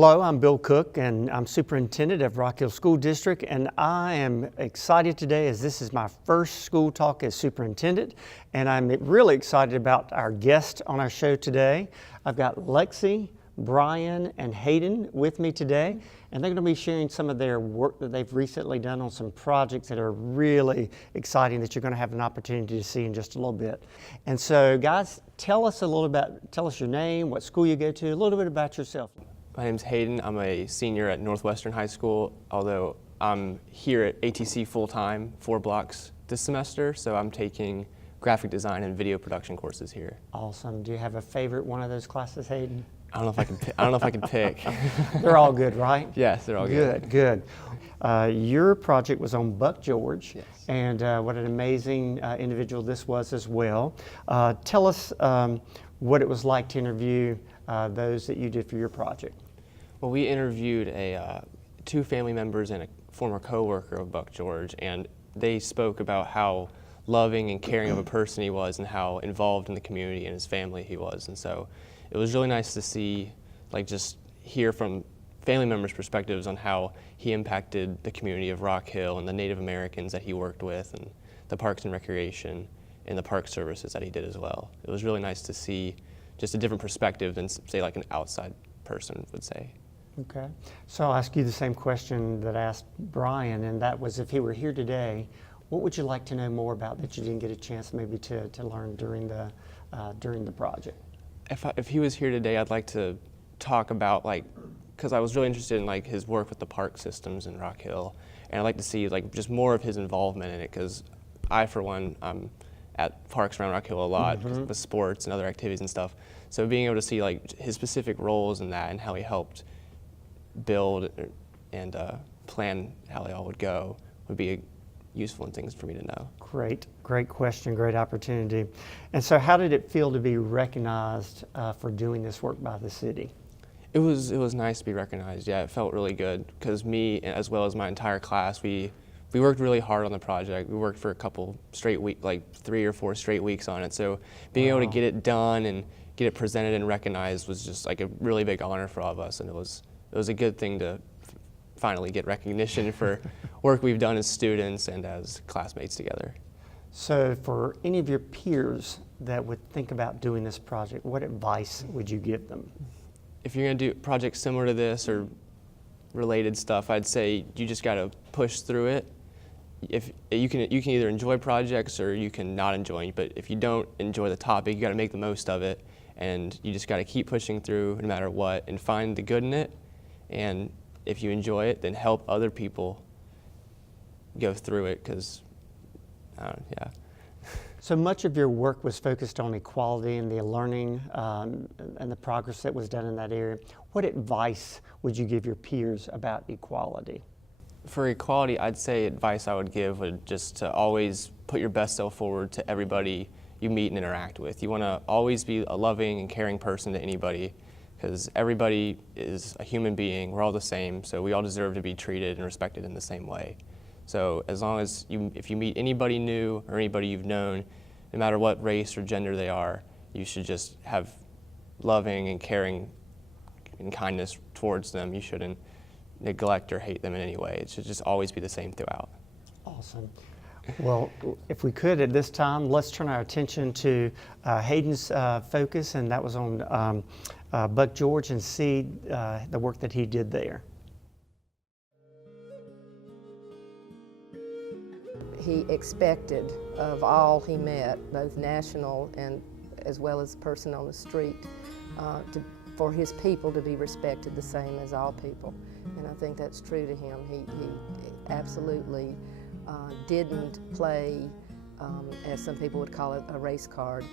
Hello, I'm Bill Cook, and I'm superintendent of Rock Hill School District, and I am excited today as this is my first school talk as superintendent, and I'm really excited about our guest on our show today. I've got Lexi, Brian, and Hayden with me today, and they're going to be sharing some of their work that they've recently done on some projects that are really exciting that you're going to have an opportunity to see in just a little bit. And so, guys, tell us your name, what school you go to, a little bit about yourself. My name's Hayden. I'm a senior at Northwestern High School, although I'm here at ATC full-time, 4 blocks this semester, so I'm taking graphic design and video production courses here. Awesome. Do you have a favorite one of those classes, Hayden? I don't know if I can pick. I don't know if I can pick. They're all good, right? Yes, they're all good. Good. Your project was on Buck George, yes. And what an amazing individual this was as well. Tell us what it was like to interview those that you did for your project. Well, we interviewed 2 family members and a former coworker of Buck George, and they spoke about how loving and caring of a person he was and how involved in the community and his family he was. And so it was really nice to see, just hear from family members' perspectives on how he impacted the community of Rock Hill and the Native Americans that he worked with and the Parks and Recreation and the park services that he did as well. It was really nice to see just a different perspective than, say, like an outside person would say. Okay. So I'll ask you the same question that I asked Brian, and that was, if he were here today, what would you like to know more about that you didn't get a chance maybe to learn during the project? If he was here today, I'd like to talk about, because I was really interested in his work with the park systems in Rock Hill, and I'd like to see just more of his involvement in it, because I, for one, I'm at parks around Rock Hill a lot with sports and other activities and stuff. So being able to see his specific roles in that and how he helped build and plan how they all would go would be useful and things for me to know. Great question, great opportunity. And so how did it feel to be recognized for doing this work by the city? It was nice to be recognized. Yeah, it felt really good because me, as well as my entire class, we worked really hard on the project. We worked for a couple straight weeks, 3 or 4 straight weeks on it. So being able to get it done and get it presented and recognized was just a really big honor for all of us, and it was a good thing to finally get recognition for work we've done as students and as classmates together. So for any of your peers that would think about doing this project, what advice would you give them? If you're going to do projects similar to this or related stuff, I'd say you just got to push through it. If you can either enjoy projects or you can not enjoy, but if you don't enjoy the topic, you got to make the most of it, and you just got to keep pushing through no matter what and find the good in it. And if you enjoy it, then help other people go through it, because, yeah. So much of your work was focused on equality and the learning and the progress that was done in that area. What advice would you give your peers about equality? For equality, I'd say advice I would give would just to always put your best self forward to everybody you meet and interact with. You want to always be a loving and caring person to anybody, because everybody is a human being. We're all the same, so we all deserve to be treated and respected in the same way. So as long as if you meet anybody new or anybody you've known, no matter what race or gender they are, you should just have loving and caring and kindness towards them. You shouldn't neglect or hate them in any way. It should just always be the same throughout. Awesome. Well, if we could at this time, let's turn our attention to Hayden's focus, and that was on Buck George, and see the work that he did there. He expected of all he met, both national and as well as person on the street, for his people to be respected the same as all people. And I think that's true to him. He absolutely didn't play, as some people would call it, a race card.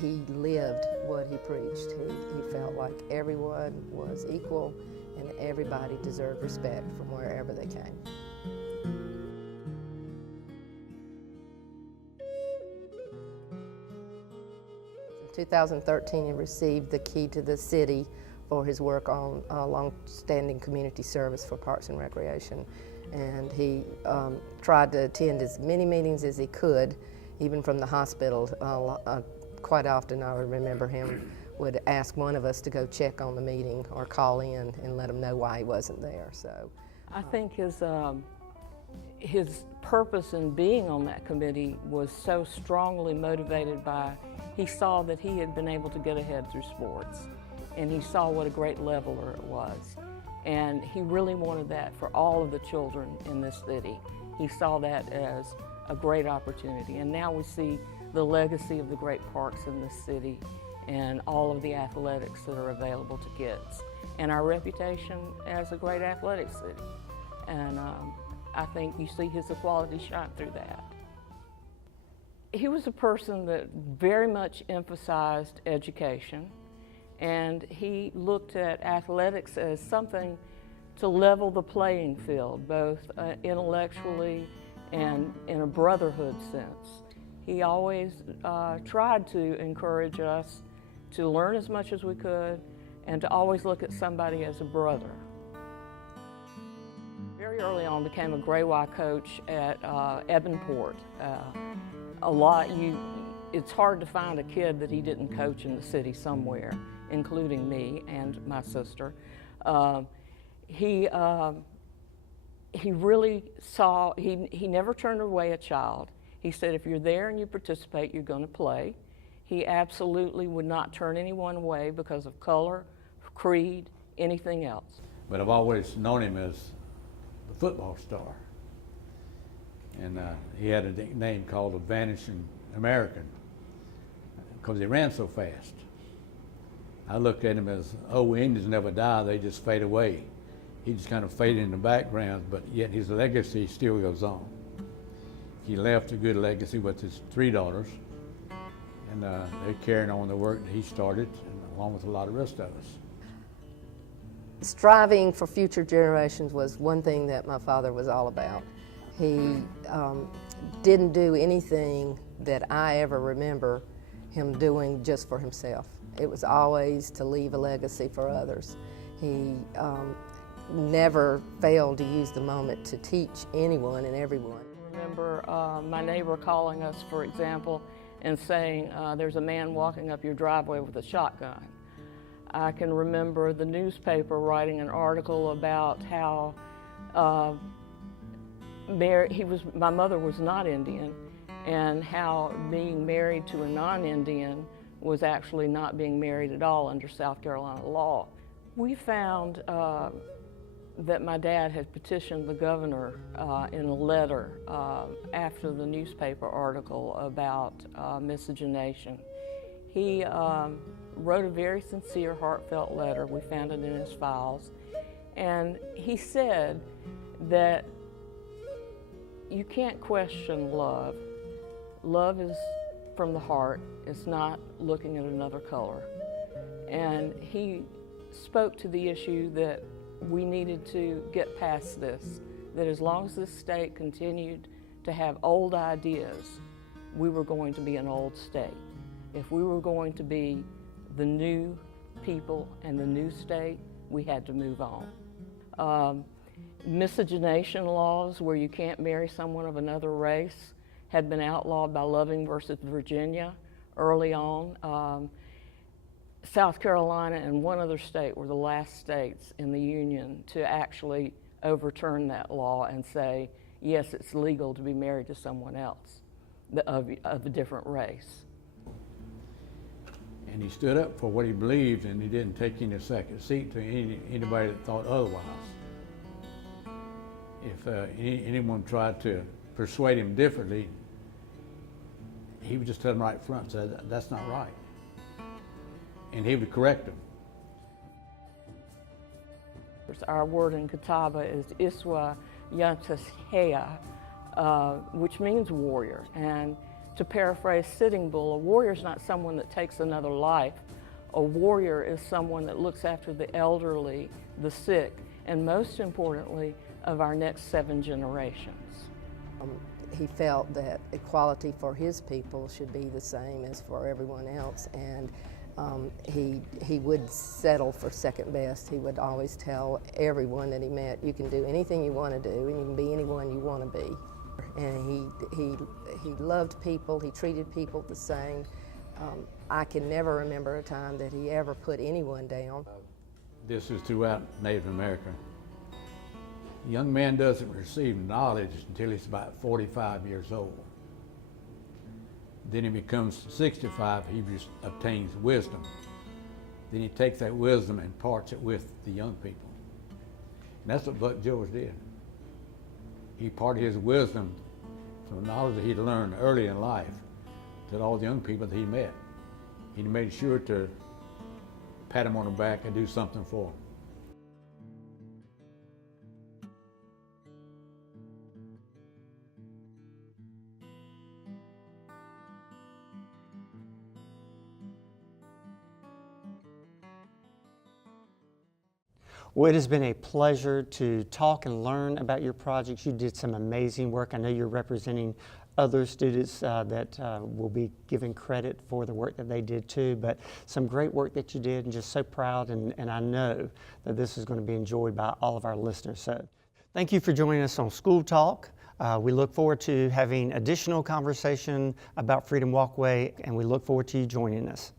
He lived what he preached. He felt like everyone was equal and everybody deserved respect from wherever they came. In 2013, he received the Key to the City for his work on long-standing community service for Parks and Recreation. And he tried to attend as many meetings as he could, even from the hospital. Quite often I would remember him would ask one of us to go check on the meeting or call in and let him know why he wasn't there. So I think his purpose in being on that committee was so strongly motivated by, he saw that he had been able to get ahead through sports, and he saw what a great leveler it was. And he really wanted that for all of the children in this city. He saw that as a great opportunity. And now we see the legacy of the great parks in this city and all of the athletics that are available to kids, and our reputation as a great athletic city. And I think you see his equality shine through that. He was a person that very much emphasized education, and he looked at athletics as something to level the playing field, both intellectually and in a brotherhood sense. He always tried to encourage us to learn as much as we could and to always look at somebody as a brother. Very early on became a Gray Y coach at Ebenport. It's hard to find a kid that he didn't coach in the city somewhere, including me and my sister. He really saw, he never turned away a child. He said, if you're there and you participate, you're going to play. He absolutely would not turn anyone away because of color, creed, anything else. But I've always known him as the football star. And he had a name called the Vanishing American because he ran so fast. I look at him as, oh, Indians never die, they just fade away. He just kind of faded in the background, but yet his legacy still goes on. He left a good legacy with his 3 daughters, and they're carrying on the work that he started, along with a lot of the rest of us. Striving for future generations was one thing that my father was all about. He didn't do anything that I ever remember him doing just for himself. It was always to leave a legacy for others. He never failed to use the moment to teach anyone and everyone. I remember my neighbor calling us, for example, and saying, there's a man walking up your driveway with a shotgun. I can remember the newspaper writing an article about how my mother was not Indian, and how being married to a non-Indian was actually not being married at all under South Carolina law. We found that my dad had petitioned the governor in a letter after the newspaper article about miscegenation. He wrote a very sincere, heartfelt letter. We found it in his files. And he said that you can't question love. Love is from the heart. It's not looking at another color. And he spoke to the issue that we needed to get past this, that as long as this state continued to have old ideas, we were going to be an old state. If we were going to be the new people and the new state, we had to move on. Miscegenation laws, where you can't marry someone of another race, had been outlawed by Loving versus Virginia early on. South Carolina and one other state were the last states in the Union to actually overturn that law and say, yes, it's legal to be married to someone else of a different race. And he stood up for what he believed, and he didn't take any second seat to anybody that thought otherwise. If anyone tried to persuade him differently, he would just tell them right front, say, that's not right. And he would correct them. Our word in Catawba is Iswa Yantashea, which means warrior. And to paraphrase Sitting Bull, a warrior is not someone that takes another life. A warrior is someone that looks after the elderly, the sick, and most importantly, of our next 7 generations. He felt that equality for his people should be the same as for everyone else, and he would settle for second best. He would always tell everyone that he met, you can do anything you want to do, and you can be anyone you want to be. And he loved people, he treated people the same. I can never remember a time that he ever put anyone down. This is throughout Native America. A young man doesn't receive knowledge until he's about 45 years old. Then he becomes 65, he obtains wisdom. Then he takes that wisdom and imparts it with the young people. And that's what Buck George did. He imparted his wisdom from the knowledge that he'd learned early in life to all the young people that he met. He made sure to pat him on the back and do something for him. Well, it has been a pleasure to talk and learn about your projects. You did some amazing work. I know you're representing other students that will be given credit for the work that they did too, but some great work that you did, and just so proud, and I know that this is going to be enjoyed by all of our listeners. So thank you for joining us on School Talk. We look forward to having additional conversation about Freedom Walkway, and we look forward to you joining us.